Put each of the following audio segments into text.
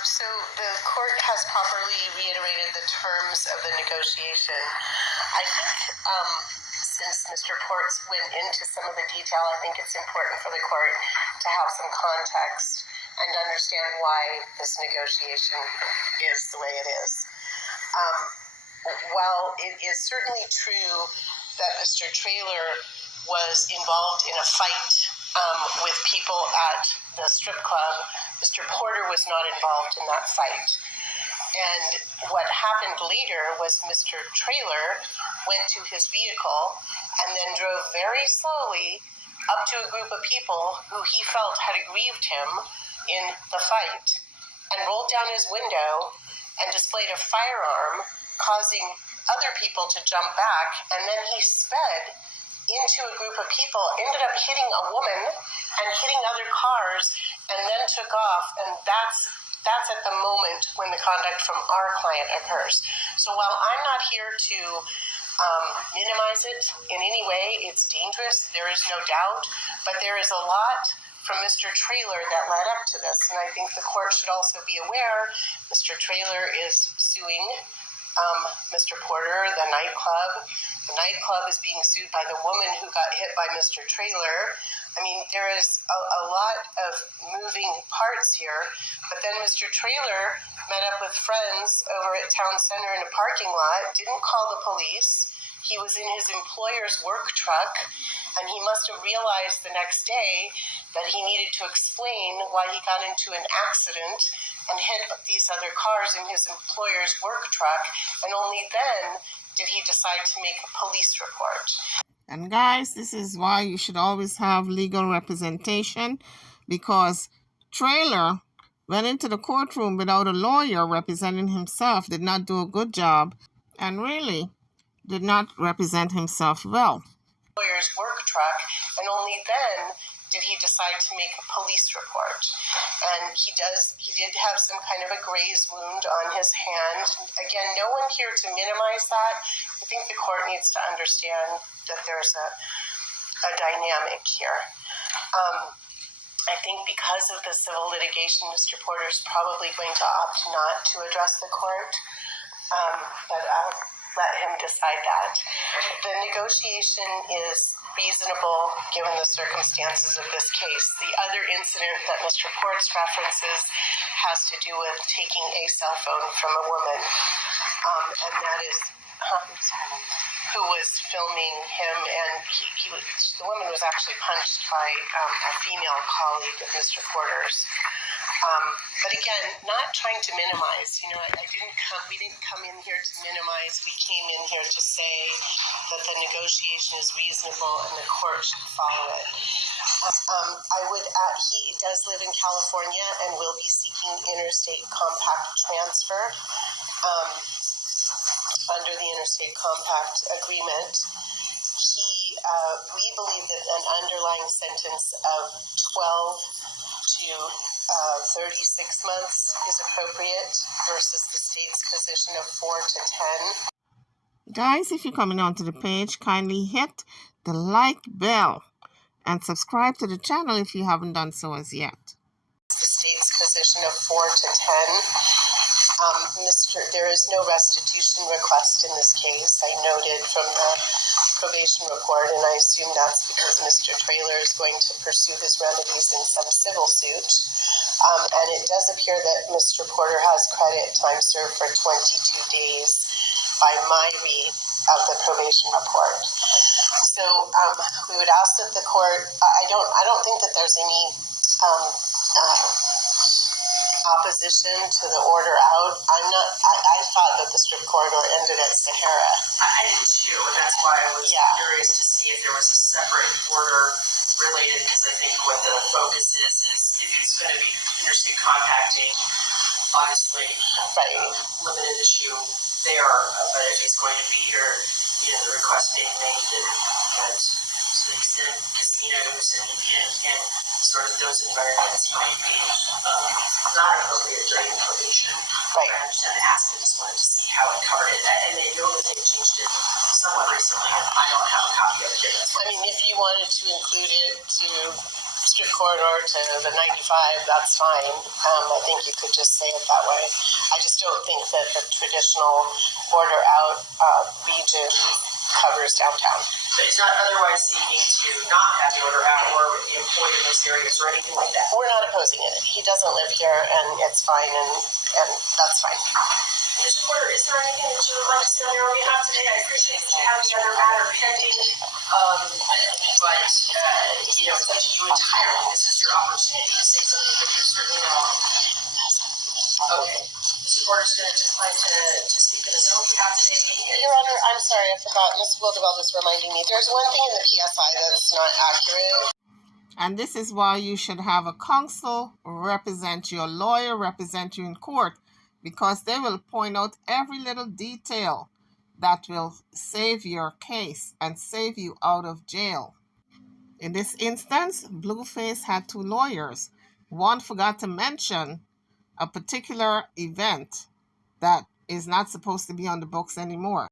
So the court has properly reiterated the terms of the negotiation. I think since Mr. Ports went into some of the detail, I think it's important for the court to have some context and understand why this negotiation is the way it is. While it is certainly true that Mr. Traylor was involved in a fight with people at the strip club, Mr. Porter was not involved in that fight. And what happened later was Mr. Traylor went to his vehicle and then drove very slowly up to a group of people who he felt had aggrieved him in the fight and rolled down his window and displayed a firearm, causing other people to jump back. And then he sped into a group of people, ended up hitting a woman and hitting other cars, and then took off. And that's at the moment when the conduct from our client occurs. So while I'm not here to minimize it in any way, it's dangerous, there is no doubt, but there is a lot from Mr. Traylor that led up to this. And I think the court should also be aware Mr. Traylor is suing Mr. Porter, the nightclub. The nightclub is being sued by the woman who got hit by Mr. Traylor. I mean, there is a lot of moving parts here. But then Mr. Traylor met up with friends over at Town Center in a parking lot, didn't call the police. He was in his employer's work truck, and he must have realized the next day that he needed to explain why he got into an accident and hit these other cars in his employer's work truck, and only then did he decide to make a police report. And guys, this is why you should always have legal representation, because Traylor went into the courtroom without a lawyer representing himself, did not do a good job, and really did not represent himself well. Lawyer's work truck, and only then did he decide to make a police report. And he did have some kind of a graze wound on his hand. Again, no one here to minimize that. I think the court needs to understand that there's a dynamic here. I think because of the civil litigation, Mr. Porter is probably going to opt not to address the court, but I'll let him decide that. The negotiation is reasonable given the circumstances of this case. The other incident that Mr. Ports references has to do with taking a cell phone from a woman, and that is who was filming him, and the woman was actually punched by a female colleague of Mr. Porter's. But again, not trying to minimize. We didn't come in here to minimize. We came in here to say that the negotiation is reasonable and the court should follow it. I would add, he does live in California and will be seeking interstate compact transfer under the interstate compact agreement. We believe that an underlying sentence of 12 to 36 months is appropriate versus the state's position of 4 to 10. Guys, if you're coming onto the page, kindly hit the like bell and subscribe to the channel if you haven't done so as yet. The state's position of 4 to 10. There is no restitution request in this case. I noted from the probation report, and I assume that's because Mr. Traylor is going to pursue his remedies in some civil suit. And it does appear that Mr. Porter has credit time served for 22 days by my read of the probation report. So we would ask that the court, I don't think that there's any opposition to the order out. I thought that the strip corridor ended at Sahara. I did too, and that's why I was curious to see if there was a separate order related, because I think what the focus is if it's going to be interstate compacting, obviously limited issue there, but if he's going to be here, the request being made and to the extent casinos and sort of those environments might be not appropriate during probation. I understand the ask, I just wanted to see how it covered it. And they know that they changed it somewhat recently, and I don't have a copy of it. If you wanted to include it to district corridor to the 95, that's fine. I think you could just say it that way. I just don't think that the traditional border out region covers downtown. But he's not otherwise seeking to not have the order out or employed in those areas or anything like that. We're not opposing it. He doesn't live here, and it's fine, and that's fine. Mr. Porter, is there anything that you would like to say on your own behalf today? I appreciate that you have the other matter pending, but it's up to you entirely. This is your opportunity to say something, but you're certainly not. Okay. Mr. Porter's going to decline to speak on his own behalf today. Your Honor, I'm sorry, I forgot. Ms. Wildewell just reminding me. There's one thing in the PSI that's not accurate. And this is why you should have a counsel represent you, a lawyer represent you in court, because they will point out every little detail that will save your case and save you out of jail. In this instance, Blueface had two lawyers. One forgot to mention a particular event that is not supposed to be on the books anymore.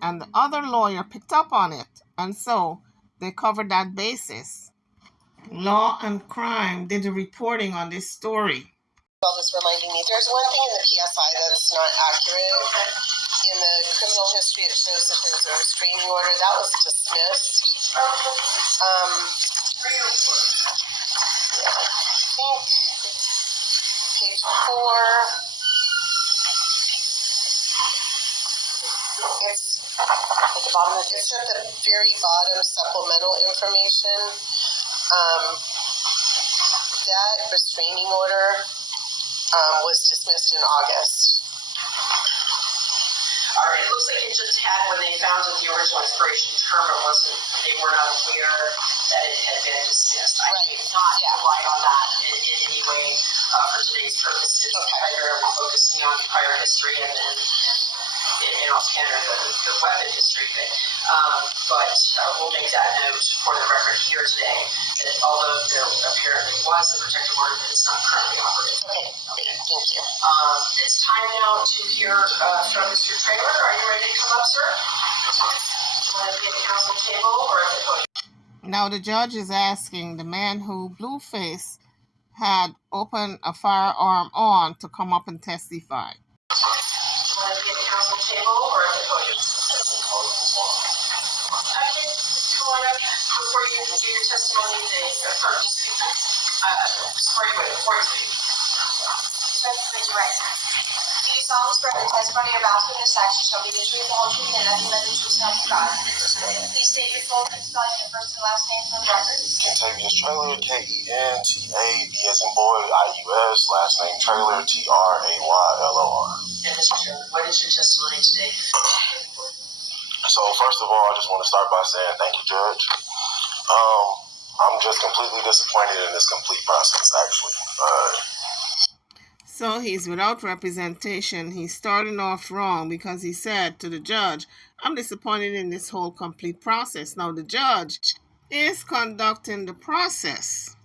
And the other lawyer picked up on it, and so they covered that basis. Law and Crime did a reporting on this story. Well, just reminding me, there's one thing in the PSI that's not accurate. In the criminal history, it shows that there's a restraining order. That was dismissed. I think page 4. It's at the bottom. It's at the very bottom, supplemental information. That restraining order was dismissed in August. All right, it looks like it just had, when they found that the original expiration term, they were not aware that it had been dismissed. I did not rely on that in any way for today's purposes. Primarily focusing on prior history and offhand the weapon history. But we'll make that note for the record here today, that although there apparently was a protective order, that it's not currently operating. Okay, thank you. It's time now to hear from Mr. Traylor. Are you ready to come up, sir? Do you want to be at the council table or at the podium? Now the judge is asking the man who Blueface had opened a firearm on to come up and testify. Do you want to be at the council table or at the podium? Okay, come on up. Before you do your testimony, before you speak. Raise your right hand. Do you solemnly swear that the testimony you're about to give in this action shall be the truth, the whole truth, and nothing but the truth, so help you God? Please state your full name, spelling your first and last name for the record. Kentavious Traylor, Kenta, B as in boy, IUS, last name Traylor, TRAYLOR. And Mr. Traylor, what is your testimony today? So first of all, I just want to start by saying thank you, Judge. I'm just completely disappointed in this complete process, actually. So he's without representation. He's starting off wrong because he said to the judge, I'm disappointed in this whole complete process. Now the judge is conducting the process.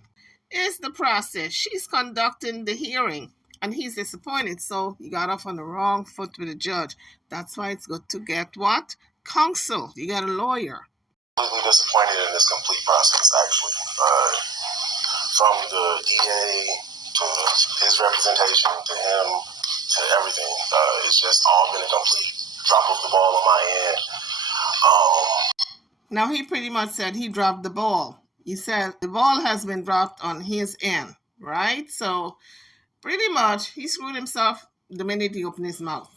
She's conducting the hearing. And he's disappointed. So he got off on the wrong foot with the judge. That's why it's good to get what? Counsel. You got a lawyer. Completely disappointed in this complete process, actually. From the DA to his representation, to him, to everything. It's just all been a complete drop of the ball on my end. Now, he pretty much said he dropped the ball. He said the ball has been dropped on his end, right? So, pretty much, he screwed himself the minute he opened his mouth.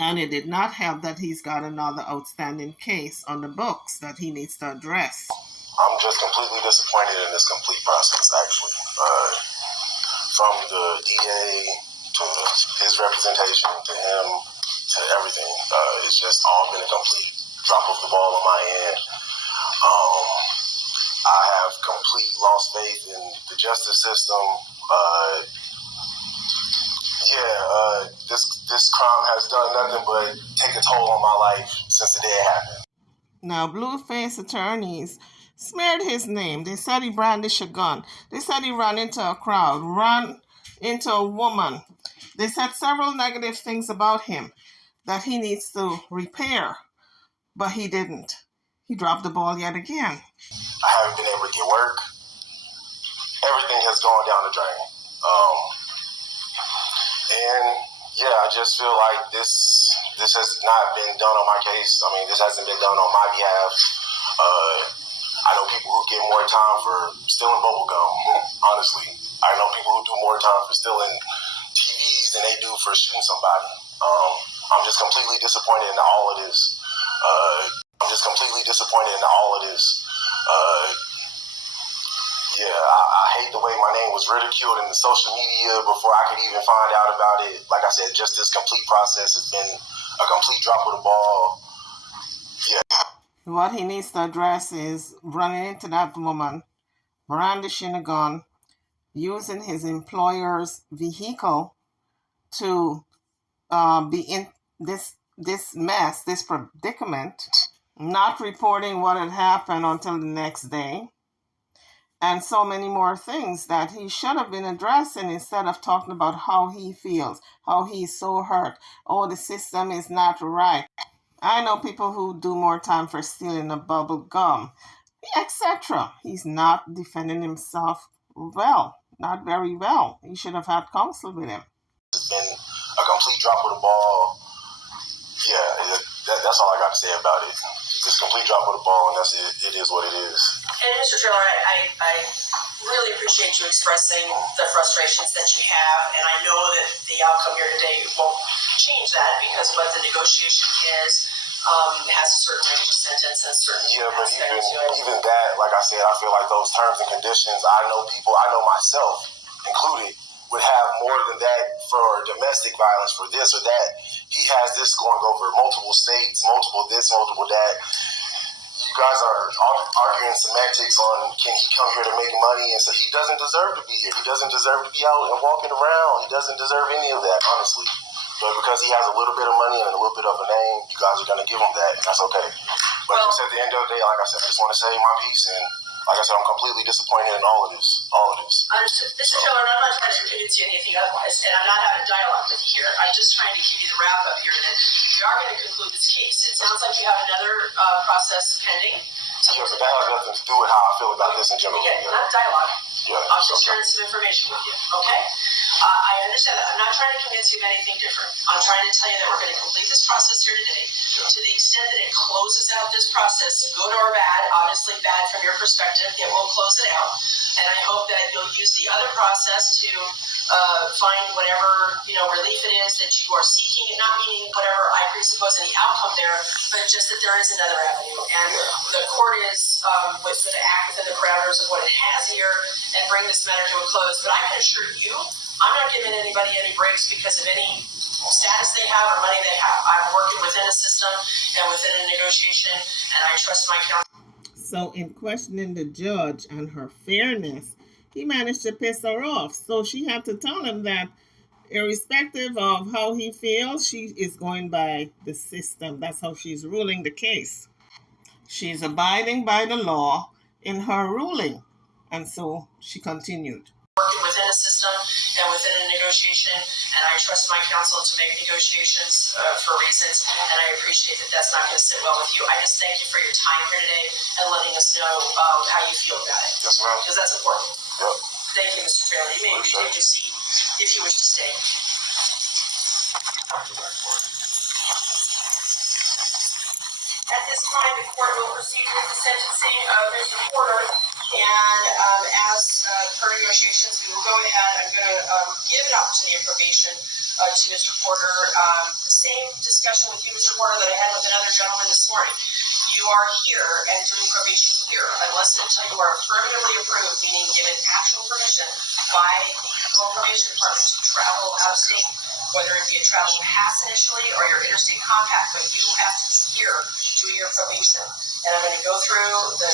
And it did not help that he's got another outstanding case on the books that he needs to address. I'm just completely disappointed in this complete process, actually. From the DA to his representation, to him, to everything. It's just all been a complete drop of the ball on my end. I have complete lost faith in the justice system. This crime has done nothing but take a toll on my life since the day it happened. Now, Blueface attorneys smeared his name. They said he brandished a gun. They said he ran into a crowd, ran into a woman. They said several negative things about him that he needs to repair, but he didn't. He dropped the ball yet again. I haven't been able to get work. everything has gone down the drain. And yeah, I just feel like this has not been done on my case. I mean, this hasn't been done on my behalf. I know people who get more time for stealing bubble gum, honestly. I know people who do more time for stealing TVs than they do for shooting somebody. I'm just completely disappointed in all of this. Yeah, I hate the way my name was ridiculed in the social media before I could even find out about it. Like I said, just this complete process has been a complete drop of the ball. Yeah. What he needs to address is running into that woman, brandishing a gun, using his employer's vehicle to be in this mess, this predicament, not reporting what had happened until the next day, and so many more things that he should have been addressing instead of talking about how he feels, how he's so hurt. Oh, the system is not right. I know people who do more time for stealing a bubble gum, etc. He's not defending himself well, not very well. He should have had counsel with him. It's been a complete drop of the ball. Yeah, that's all I got to say about it. It's a complete drop of the ball, and that's it. It is what it is. And Mr. Taylor, I really appreciate you expressing the frustrations that you have, and I know that the outcome here today won't change that because what the negotiation is has a certain range of sentence and certain but even that, like I said, I feel like those terms and conditions, I know myself included, would have more than that for domestic violence, for this or that. He has this going over multiple states, multiple this, multiple that. You guys are arguing semantics on can he come here to make money, and so he doesn't deserve to be here. He doesn't deserve to be out and walking around. He doesn't deserve any of that, honestly. But because he has a little bit of money and a little bit of a name, you guys are going to give him that, and that's okay. But just at the end of the day, like I said, I just want to say my piece, and like I said, I'm completely disappointed in all of this. Understood. Mr. Taylor, I'm not trying to convince you anything otherwise, and I'm not having a dialogue with you here. I'm just trying to give you the wrap up here that we are going to conclude this case. It sounds like you have another process pending. Yeah, but that has nothing to do with how I feel about this in general. Again, not a dialogue. Yeah. I'm just sharing some information with you, okay? I understand that. I'm not trying to convince you of anything different. I'm trying to tell you that we're going to complete this process here today. Yeah. To the extent that it closes out this process, good or bad, obviously bad from your perspective, it will close it out. And I hope that you'll use the other process to find whatever relief it is that you are seeking, not meaning whatever I presuppose any outcome there, but just that there is another avenue. And the court is going to act within the parameters of what it has here and bring this matter to a close. But I can assure you, I'm not giving anybody any breaks because of any status they have or money they have. I'm working within a system and within a negotiation, and I trust my counsel. So in questioning the judge and her fairness, he managed to piss her off. So she had to tell him that irrespective of how he feels, she is going by the system. That's how she's ruling the case. She's abiding by the law in her ruling. And so she continued. Working within a system and within a negotiation, and I trust my counsel to make negotiations for reasons, and I appreciate that that's not going to sit well with you. I just thank you for your time here today and letting us know how you feel about it. Yes, ma'am. Because that's important. Yep. Thank you, Mr. Taylor. You may take your seat if you wish to stay. At this time, the court will proceed with the sentencing of Mr. Porter. And as per negotiations, we will go ahead. I'm going to give an opportunity of probation to Mr. Porter. Same discussion with you, Mr. Porter, that I had with another gentleman this morning. You are here and doing probation here unless and until you are affirmatively approved, meaning given actual permission by the probation department to travel out of state, whether it be a travel pass initially or your interstate compact, but you have to be here doing your probation. And I'm going to go through the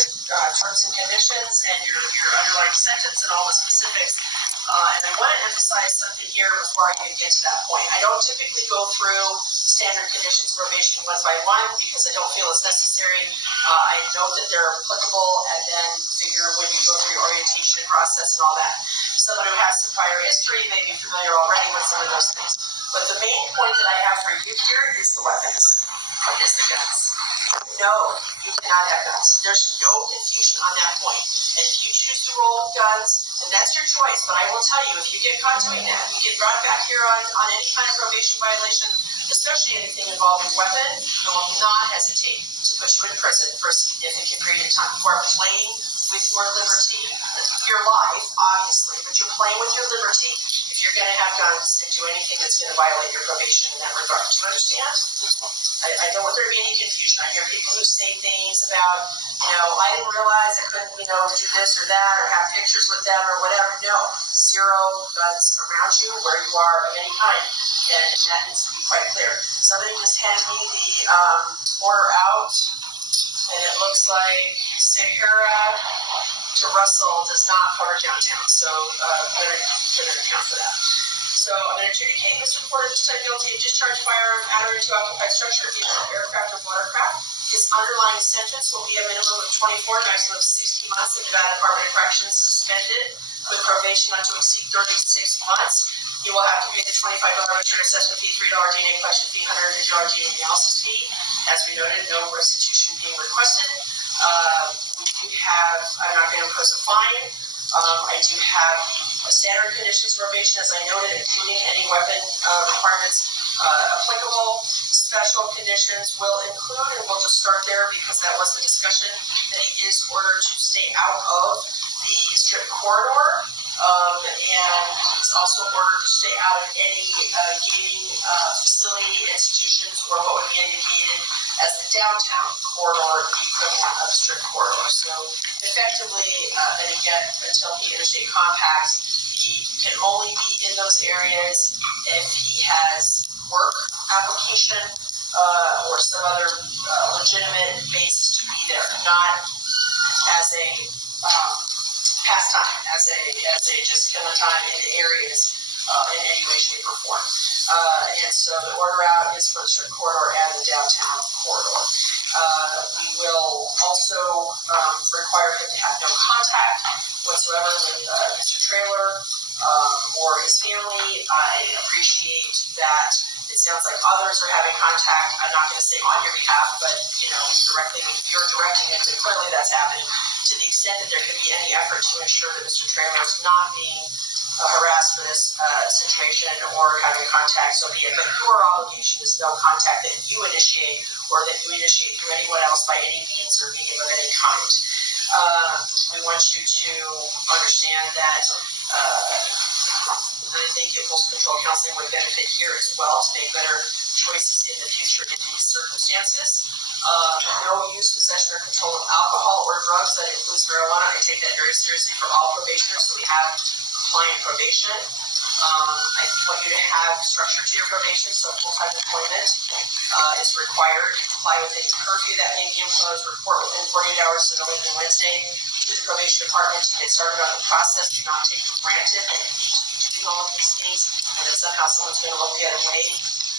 terms and conditions and your underlying sentence and all the specifics. And I want to emphasize something here before I even get to that point. I don't typically go through standard conditions of probation one by one because I don't feel it's necessary. I know that they're applicable, and then figure when you go through your orientation process and all that. Someone who has some prior history may be familiar already with some of those things. But the main point that I have for you here is the weapons, is the guns. No, you cannot have guns. There's no confusion on that point. And if you choose to roll guns, then that's your choice. But I will tell you, if you get caught doing that, you get brought back here on any kind of probation violation, especially anything involving weapon, I will not hesitate to put you in prison for a significant period of time. You are playing with your liberty, your life, obviously, but you're playing with your liberty if you're going to have guns and do anything that's going to violate your probation in that regard. Do you understand? I don't want there to be any confusion. I hear people who say things about, I didn't realize I couldn't, do this or that or have pictures with them or whatever. No, zero guns around you where you are of any kind. And that needs to be quite clear. Somebody just handed me the order out, and it looks like Sahara to Russell does not cover downtown. So I'm going to account for that. So I'm going to adjudicate Mr. Porter just guilty of discharge firearm at or into occupied structure, vehicle, aircraft, or watercraft. His underlying sentence will be a minimum of 24, maximum of 60 months in Nevada Department of Corrections, suspended with probation not to exceed 36 months. You will have to pay the $25 return assessment fee, $3 DNA collection fee, $150 DNA analysis fee. As we noted, no restitution being requested. I'm not going to impose a fine. I do have the standard conditions of probation, as I noted, including any weapon requirements applicable. Special conditions will include, and we'll just start there because that was the discussion, that he is ordered to stay out of the strip corridor, and he's also ordered to stay out of any gaming facility, institutions, or what would be indicated as the downtown corridor, the equivalent of strip corridor. So effectively, and again, until he interstate compacts, he can only be in those areas if he has work application or some other legitimate basis to be there, not as a pastime, as a just killing time in areas in any way, shape, or form. And so the order out is for the strip corridor and the downtown corridor. We will also require him to have no contact whatsoever with Mr. Traylor or his family. I appreciate that it sounds like others are having contact. I'm not going to say on your behalf, but directly, you're directing it, and clearly that's happening. To the extent that there could be any effort to ensure that Mr. Traylor is not being harassed for this situation or having contact, so be it. But your obligation is no contact that you initiate or that you initiate through anyone else by any means or medium of any kind. We want you to understand that I think impulse control counseling would benefit here as well to make better choices in the future in these circumstances. No use, possession, or control of alcohol or drugs, that includes marijuana. I take that very seriously for all probationers, so we have compliant probation. I want you to have structure to your probation, so full-time employment is required. Comply with any curfew that may be imposed. Report within 48 hours, so no later than Wednesday, to the probation department to get started on the process. Do not take for granted that you need to do all of these things, and that somehow someone's going to look the other way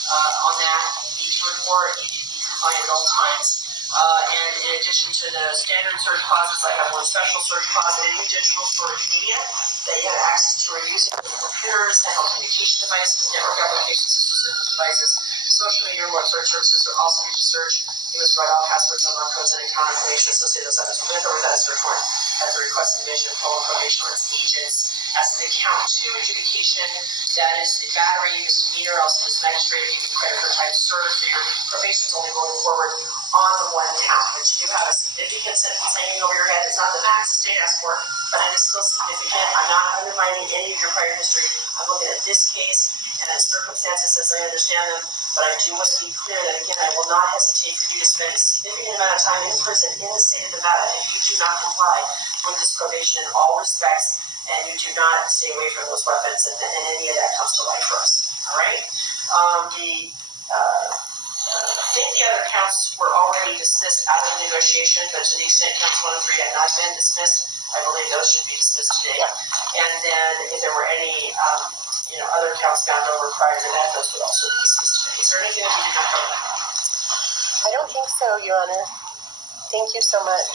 on that. You need to report. You need to be compliant at all times. And in addition to the standard search clauses, I have one special search clause in any digital storage media that you have access to or using computers, handheld communication devices, network applications, associated with devices, social media, remote search services are also used to search. You must provide all passwords, unlock codes, and account information associated with items with or without a search warrant at the request of division of probation or its agents. As to the count 2 adjudication, that is the battery, misdemeanor, also this magistrate, you can credit for type search, so your probation is only going forward on the one count. But you do have a significant sentence hanging over your head. It's not the max the state asked for, but it is still significant. I'm not undermining any of your prior history. I'm looking at this case and its circumstances as I understand them, but I do want to be clear that, again, I will not hesitate for you to spend a significant amount of time in prison in the state of Nevada if you do not comply with this probation in all respects, and you do not stay away from those weapons, and any of that comes to light for us. All right? I think the other counts were already dismissed out of the negotiation, but to the extent counts 1 and 3 had not been dismissed, I believe those should be dismissed today. And then if there were any other counts found over prior to that, those would also be dismissed today. Is there anything that we did not cover? I don't think so, Your Honor. Thank you so much.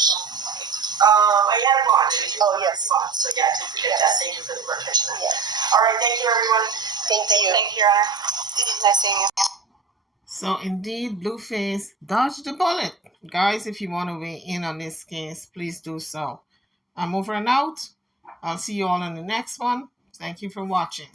I had a bond. Oh, yes. Bond. So yeah, I didn't forget that. Thank you for the correction. Yeah. All right, thank you, everyone. Thank you. Thank you, Your Honor. Nice seeing you. So indeed, Blueface dodged the bullet. Guys, if you want to weigh in on this case, please do so. I'm over and out. I'll see you all in the next one. Thank you for watching.